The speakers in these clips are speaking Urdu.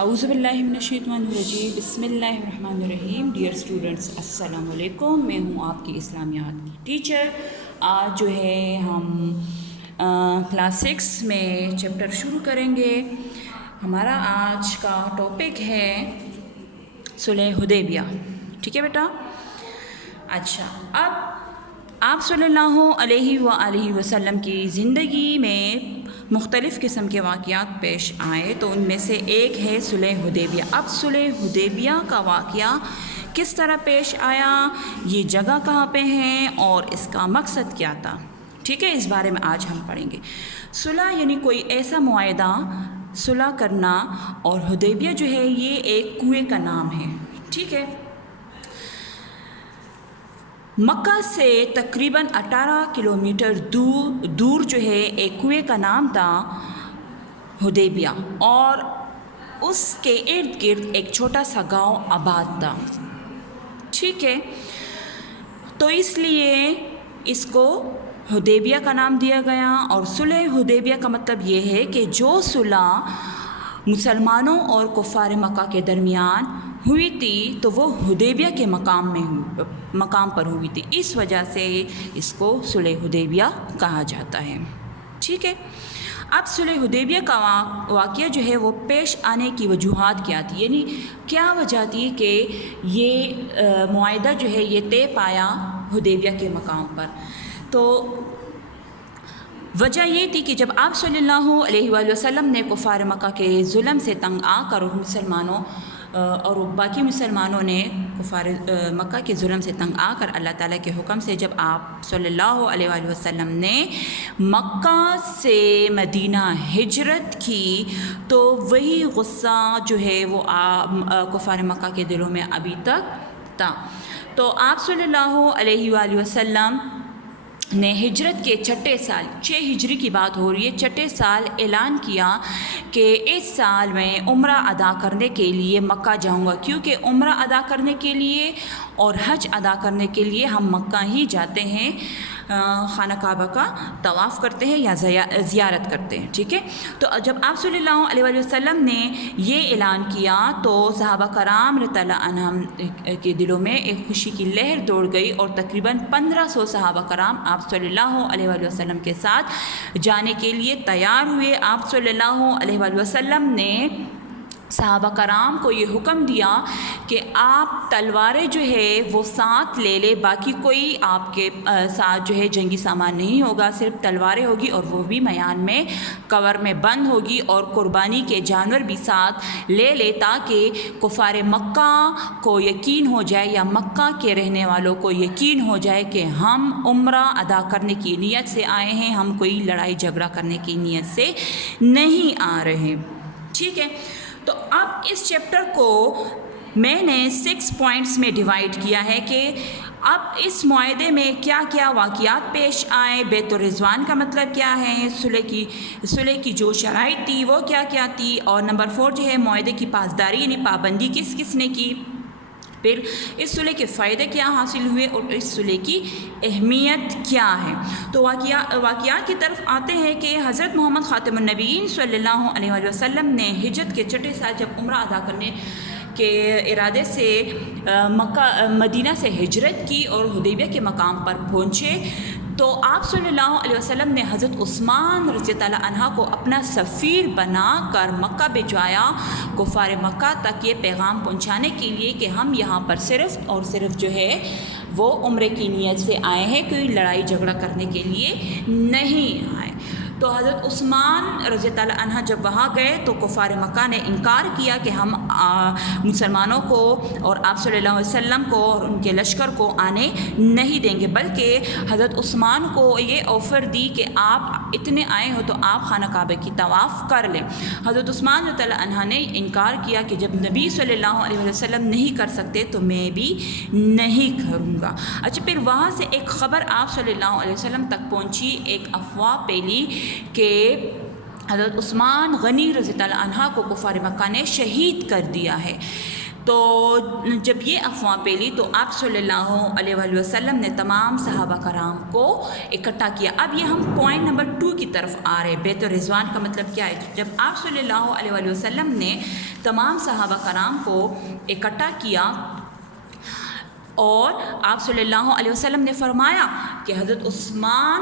اعوذ باللہ من الشیطان الرجیم بسم اللہ الرحمن الرحیم۔ ڈیئر اسٹوڈنٹس السلام علیکم، میں ہوں آپ کی اسلامیات کی ٹیچر۔ آج جو ہے ہم کلاس 6 میں چیپٹر شروع کریں گے۔ ہمارا آج کا ٹاپک ہے صلح حدیبیہ، ٹھیک ہے بیٹا؟ اچھا، اب آپ صلی اللہ علیہ وآلہ وسلم کی زندگی میں مختلف قسم کے واقعات پیش آئے، تو ان میں سے ایک ہے صلح حدیبیہ۔ اب صلح حدیبیہ کا واقعہ کس طرح پیش آیا، یہ جگہ کہاں پہ ہیں اور اس کا مقصد کیا تھا، ٹھیک ہے؟ اس بارے میں آج ہم پڑھیں گے۔ صلح یعنی کوئی ایسا معاہدہ، صلح کرنا، اور حدیبیہ جو ہے یہ ایک کنویں کا نام ہے، ٹھیک ہے؟ مکہ سے تقریباً 18 کلومیٹر دور جو ہے ایک کنویں کا نام تھا حدیبیہ، اور اس کے ارد گرد ایک چھوٹا سا گاؤں آباد تھا، ٹھیک ہے؟ تو اس لیے اس کو حدیبیہ کا نام دیا گیا۔ اور صلح حدیبیہ کا مطلب یہ ہے کہ جو صلح مسلمانوں اور کفار مکہ کے درمیان ہوئی تھی تو وہ حدیبیہ کے مقام پر ہوئی تھی، اس وجہ سے اس کو صلح حدیبیہ کہا جاتا ہے، ٹھیک ہے؟ اب صلح حدیبیہ کا واقعہ جو ہے وہ پیش آنے کی وجوہات کیا تھی، یعنی کیا وجہ تھی کہ یہ معاہدہ جو ہے یہ طے پایا حدیبیہ کے مقام پر؟ تو وجہ یہ تھی کہ جب آپ صلی اللہ علیہ وآلہ وسلم نے کفار مکہ کے ظلم سے تنگ آ کر اور باقی مسلمانوں نے کفار مکہ کے ظلم سے تنگ آ کر اللہ تعالیٰ کے حکم سے جب آپ صلی اللہ علیہ وآلہ وسلم نے مکہ سے مدینہ ہجرت کی، تو وہی غصہ جو ہے وہ کفار مکہ کے دلوں میں ابھی تک تھا۔ تو آپ صلی اللہ علیہ وآلہ وسلم نے ہجرت کے چھٹے سال، 6 ہجری کی بات ہو رہی ہے، چھٹے سال اعلان کیا کہ اس سال میں عمرہ ادا کرنے کے لیے مکہ جاؤں گا، کیونکہ عمرہ ادا کرنے کے لیے اور حج ادا کرنے کے لیے ہم مکہ ہی جاتے ہیں، خانہ کعبہ کا طواف کرتے ہیں یا زیارت کرتے ہیں، ٹھیک ہے؟ تو جب آپ صلی اللہ علیہ وآلہ وسلم نے یہ اعلان کیا تو صحابہ کرام رضی اللہ عنہم کے دلوں میں ایک خوشی کی لہر دوڑ گئی، اور تقریباً 1500 صحابہ کرام آپ صلی اللہ علیہ وآلہ وسلم کے ساتھ جانے کے لیے تیار ہوئے۔ آپ صلی اللہ علیہ وآلہ وسلم نے صحابہ کرام کو یہ حکم دیا کہ آپ تلواریں جو ہے وہ ساتھ لے لے، باقی کوئی آپ کے ساتھ جو ہے جنگی سامان نہیں ہوگا، صرف تلواریں ہوگی، اور وہ بھی میان میں کور میں بند ہوگی، اور قربانی کے جانور بھی ساتھ لے لے تاکہ کفار مکہ کو یقین ہو جائے یا مکہ کے رہنے والوں کو یقین ہو جائے کہ ہم عمرہ ادا کرنے کی نیت سے آئے ہیں، ہم کوئی لڑائی جھگڑا کرنے کی نیت سے نہیں آ رہے، ٹھیک ہے؟ تو اب اس چیپٹر کو میں نے 6 پوائنٹس میں ڈیوائیڈ کیا ہے کہ اب اس معاہدے میں کیا کیا واقعات پیش آئے، بیت الرضوان کا مطلب کیا ہے، صلح کی جو شرائط تھی وہ کیا کیا تھی، اور نمبر 4 جو ہے معاہدے کی پاسداری یعنی پابندی کس کس نے کی، پھر اس صلح کے فائدے کیا حاصل ہوئے، اور اس صلح کی اہمیت کیا ہے۔ تو واقعات کی طرف آتے ہیں کہ حضرت محمد خاتم النبیین صلی اللہ علیہ وآلہ وسلم نے ہجرت کے چھٹے سال جب عمرہ ادا کرنے کے ارادے سے مدینہ سے ہجرت کی اور حدیبیہ کے مقام پر پہنچے، تو آپ صلی اللہ علیہ وسلم نے حضرت عثمان رضی اللہ عنہ کو اپنا سفیر بنا کر مکہ بھجوایا، کفار مکہ تک یہ پیغام پہنچانے کے لیے کہ ہم یہاں پر صرف اور صرف جو ہے وہ عمرے کی نیت سے آئے ہیں، کوئی لڑائی جھگڑا کرنے کے لیے نہیں آئے۔ تو حضرت عثمان رضی اللہ عنہ جب وہاں گئے تو کفار مکہ نے انکار کیا کہ ہم مسلمانوں کو اور آپ صلی اللہ علیہ وسلم کو اور ان کے لشکر کو آنے نہیں دیں گے، بلکہ حضرت عثمان کو یہ آفر دی کہ آپ اتنے آئے ہو تو آپ خانہ کعبہ کی طواف کر لیں۔ حضرت عثمان رضی اللہ عنہ نے انکار کیا کہ جب نبی صلی اللہ علیہ وسلم نہیں کر سکتے تو میں بھی نہیں کروں گا۔ اچھا، پھر وہاں سے ایک خبر آپ صلی اللہ علیہ وسلم تک پہنچی، ایک افواہ پھیلی کہ حضرت عثمان غنی رضی اللہ عنہ کو کفار مکہ نے شہید کر دیا ہے۔ تو جب یہ افواہ پھیلی تو آپ صلی اللہ علیہ وآلہ وسلم نے تمام صحابہ کرام کو اکٹھا کیا. اب یہ ہم پوائنٹ نمبر 2 کی طرف آ رہے ہیں. بیت الرضوان کا مطلب کیا ہے؟ جب آپ صلی اللہ علیہ وآلہ وسلم نے تمام صحابہ کرام کو اکٹھا کیا اور آپ صلی اللہ علیہ وسلم نے فرمایا کہ حضرت عثمان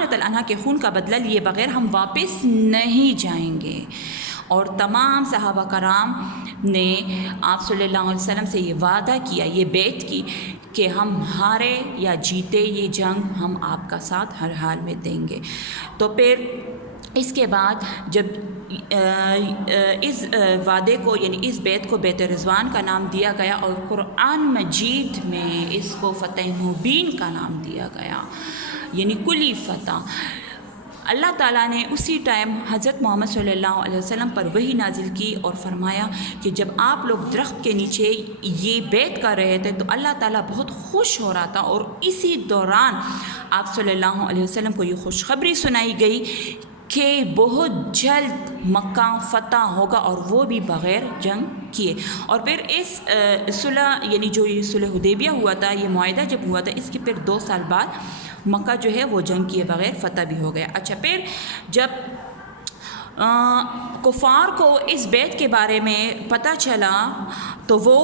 رضی اللہ عنہ کے خون کا بدلہ لیے بغیر ہم واپس نہیں جائیں گے. اور تمام صحابہ کرام نے آپ صلی اللہ علیہ وسلم سے یہ وعدہ کیا، یہ بیعت کی کہ ہم ہارے یا جیتے یہ جنگ ہم آپ کا ساتھ ہر حال میں دیں گے. تو پھر اس کے بعد جب اس وعدے کو یعنی اس بیت کو بیت رضوان کا نام دیا گیا اور قرآن مجید میں اس کو فتح مبین کا نام دیا گیا، یعنی کلی فتح. اللہ تعالیٰ نے اسی ٹائم حضرت محمد صلی اللہ علیہ وسلم پر وحی نازل کی اور فرمایا کہ جب آپ لوگ درخت کے نیچے یہ بیعت کر رہے تھے تو اللہ تعالیٰ بہت خوش ہو رہا تھا، اور اسی دوران آپ صلی اللہ علیہ وسلم کو یہ خوشخبری سنائی گئی کہ بہت جلد مکہ فتح ہوگا اور وہ بھی بغیر جنگ کیے. اور پھر اس صلح یعنی جو یہ صلح حدیبیہ ہوا تھا، یہ معاہدہ جب ہوا تھا، اس کے پھر 2 سال بعد مکہ جو ہے وہ جنگ کیے بغیر فتح بھی ہو گیا. اچھا، پھر جب کفار کو اس بیعت کے بارے میں پتہ چلا تو وہ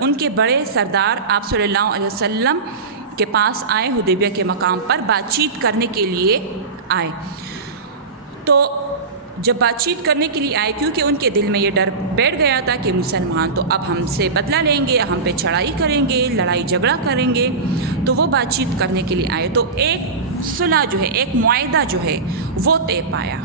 ان کے بڑے سردار آپ صلی اللہ علیہ وسلم کے پاس آئے، حدیبیہ کے مقام پر بات چیت کرنے کے لیے آئے. تو جب بات چیت کرنے کے لیے آئے، کیونکہ ان کے دل میں یہ ڈر بیٹھ گیا تھا کہ مسلمان تو اب ہم سے بدلہ لیں گے، ہم پہ چڑھائی کریں گے، لڑائی جھگڑا کریں گے، تو وہ بات چیت کرنے کے لیے آئے. تو ایک صلح جو ہے، ایک معاہدہ جو ہے وہ طے پایا.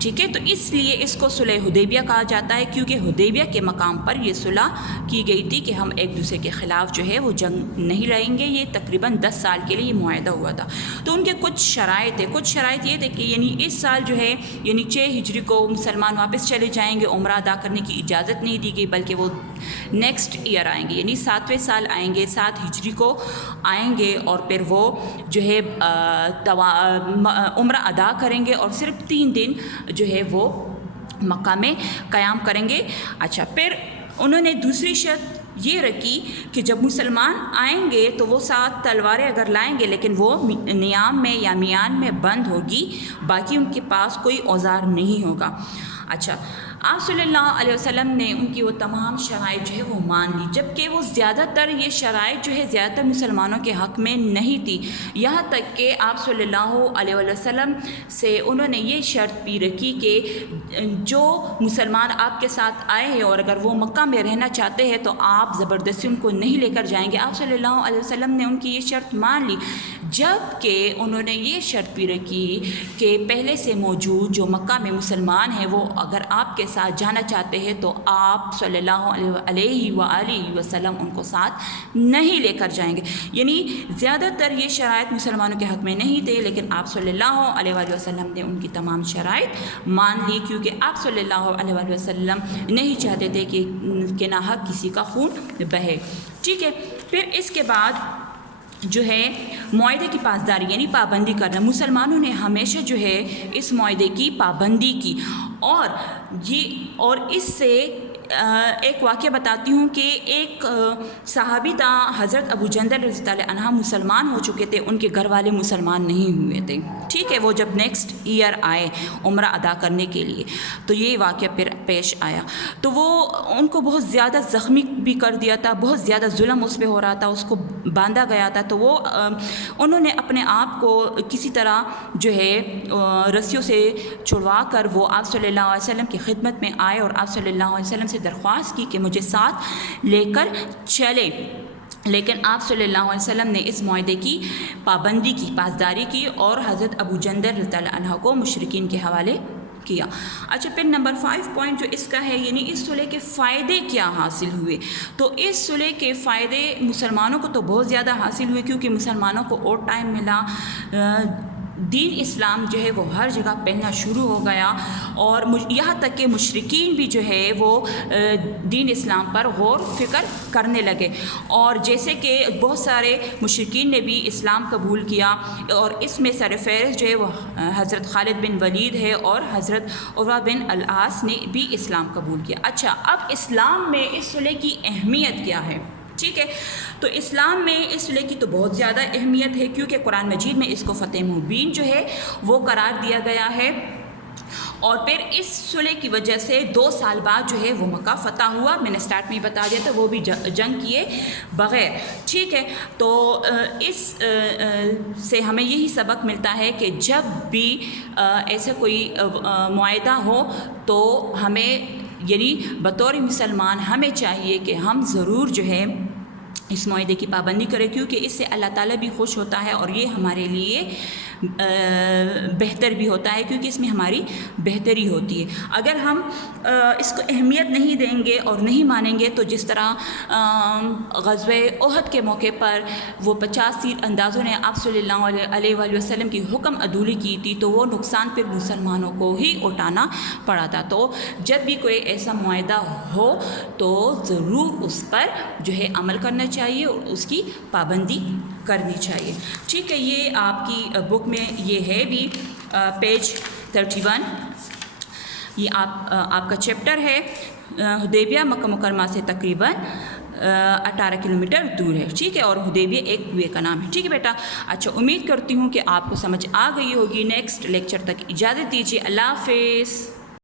ٹھیک ہے، تو اس لیے اس کو صلح حدیبیہ کہا جاتا ہے، کیونکہ حدیبیہ کے مقام پر یہ صلح کی گئی تھی کہ ہم ایک دوسرے کے خلاف جو ہے وہ جنگ نہیں لڑیں گے. یہ تقریباً 10 سال کے لیے یہ معاہدہ ہوا تھا. تو ان کے کچھ شرائط تھے. کچھ شرائط یہ تھے کہ یعنی اس سال جو ہے یعنی 6 ہجری کو مسلمان واپس چلے جائیں گے، عمرہ ادا کرنے کی اجازت نہیں دی گئی، بلکہ وہ نیکسٹ ایئر آئیں گے، یعنی 7ویں سال آئیں گے، 7 ہجری کو آئیں گے، اور پھر وہ جو ہے عمرہ ادا کریں گے اور صرف 3 دن جو ہے وہ مکہ میں قیام کریں گے. اچھا، پھر انہوں نے دوسری شرط یہ رکھی کہ جب مسلمان آئیں گے تو وہ 7 تلواریں اگر لائیں گے، لیکن وہ نیام میں یا میان میں بند ہوگی، باقی ان کے پاس کوئی اوزار نہیں ہوگا. اچھا، آپ صلی اللہ علیہ وسلم نے ان کی وہ تمام شرائط جو ہے وہ مان لی، جبکہ وہ زیادہ تر یہ شرائط جو ہے زیادہ تر مسلمانوں کے حق میں نہیں تھی. یہاں تک کہ آپ صلی اللہ علیہ وسلم سے انہوں نے یہ شرط بھی رکھی کہ جو مسلمان آپ کے ساتھ آئے ہیں اور اگر وہ مکہ میں رہنا چاہتے ہیں تو آپ زبردستی ان کو نہیں لے کر جائیں گے. آپ صلی اللہ علیہ وسلم نے ان کی یہ شرط مان لی، جبکہ انہوں نے یہ شرط بھی رکھی کہ پہلے سے موجود جو مکہ میں مسلمان ہیں وہ اگر آپ کے ساتھ جانا چاہتے ہیں تو آپ صلی اللہ علیہ وآلہ وسلم ان کو ساتھ نہیں لے کر جائیں گے. یعنی زیادہ تر یہ شرائط مسلمانوں کے حق میں نہیں تھے، لیکن آپ صلی اللہ علیہ وآلہ وسلم نے ان کی تمام شرائط مان لی، کیونکہ آپ صلی اللہ علیہ وآلہ وسلم نہیں چاہتے تھے کہ ناحق کسی کا خون بہے. ٹھیک ہے، پھر اس کے بعد جو ہے معاہدے کی پاسداری یعنی پابندی کرنا. مسلمانوں نے ہمیشہ جو ہے اس معاہدے کی پابندی کی، اور اس سے ایک واقعہ بتاتی ہوں کہ ایک صحابی تھا حضرت ابو جندل رضی اللہ عنہ، مسلمان ہو چکے تھے، ان کے گھر والے مسلمان نہیں ہوئے تھے. ٹھیک ہے، وہ جب نیکسٹ ایئر آئے عمرہ ادا کرنے کے لیے تو یہ واقعہ پھر پیش آیا. تو وہ ان کو بہت زیادہ زخمی بھی کر دیا تھا، بہت زیادہ ظلم اس پہ ہو رہا تھا، اس کو باندھا گیا تھا. تو وہ انہوں نے اپنے آپ کو کسی طرح جو ہے رسیوں سے چھڑوا کر وہ آپ صلی اللہ علیہ وسلم کی خدمت میں آئے اور آپ صلی اللہ علیہ وسلم سے درخواست کی کہ مجھے ساتھ لے کر چلے. لیکن آپ صلی اللہ علیہ وسلم نے اس معاہدے کی پابندی کی، پاسداری کی، اور حضرت ابو جندل رضی اللہ عنہ کو مشرکین کے حوالے کیا. اچھا، پھر نمبر 5 پوائنٹ جو اس کا ہے، یعنی اس صلح کے فائدے کیا حاصل ہوئے. تو اس صلح کے فائدے مسلمانوں کو تو بہت زیادہ حاصل ہوئے، کیونکہ مسلمانوں کو اور ٹائم ملا دین اسلام جو ہے وہ ہر جگہ پھیلنا شروع ہو گیا، اور یہاں تک کہ مشرکین بھی جو ہے وہ دین اسلام پر غور فکر کرنے لگے، اور جیسے کہ بہت سارے مشرکین نے بھی اسلام قبول کیا، اور اس میں سر فہرست جو ہے وہ حضرت خالد بن ولید ہے، اور حضرت عروہ بن العاص نے بھی اسلام قبول کیا۔ اچھا، اب اسلام میں اس صلح کی اہمیت کیا ہے؟ ٹھیک ہے، تو اسلام میں اس صلح کی تو بہت زیادہ اہمیت ہے، کیونکہ قرآن مجید میں اس کو فتح مبین جو ہے وہ قرار دیا گیا ہے، اور پھر اس صلح کی وجہ سے 2 سال بعد جو ہے وہ مکہ فتح ہوا۔ میں نے سٹارٹ میں ہی بتا دیا تھا، وہ بھی جنگ کیے بغیر۔ ٹھیک ہے، تو اس سے ہمیں یہی سبق ملتا ہے کہ جب بھی ایسا کوئی معاہدہ ہو تو ہمیں یعنی بطور مسلمان ہمیں چاہیے کہ ہم ضرور جو ہے اس معاہدے کی پابندی کریں، کیونکہ اس سے اللہ تعالیٰ بھی خوش ہوتا ہے، اور یہ ہمارے لیے بہتر بھی ہوتا ہے، کیونکہ اس میں ہماری بہتری ہوتی ہے۔ اگر ہم اس کو اہمیت نہیں دیں گے اور نہیں مانیں گے، تو جس طرح غزوہ احد کے موقع پر وہ 50 تیر اندازوں نے آپ صلی اللہ علیہ وآلہ وسلم کی حکم عدولی کی تھی، تو وہ نقصان پھر مسلمانوں کو ہی اٹھانا پڑا تھا۔ تو جب بھی کوئی ایسا معاہدہ ہو تو ضرور اس پر جو ہے عمل کرنا چاہیے اور اس کی پابندی کرنی چاہیے۔ ٹھیک ہے، یہ آپ کی بک میں یہ ہے بھی پیج 31، یہ آپ کا چیپٹر ہے۔ حدیبیہ مکہ مکرمہ سے تقریباً 18 کلومیٹر دور ہے، ٹھیک ہے، اور حدیبیہ ایک کنویں کا نام ہے۔ ٹھیک ہے بیٹا، اچھا، امید کرتی ہوں کہ آپ کو سمجھ آ گئی ہوگی۔ نیکسٹ لیکچر تک اجازت دیجیے، اللہ حافظ۔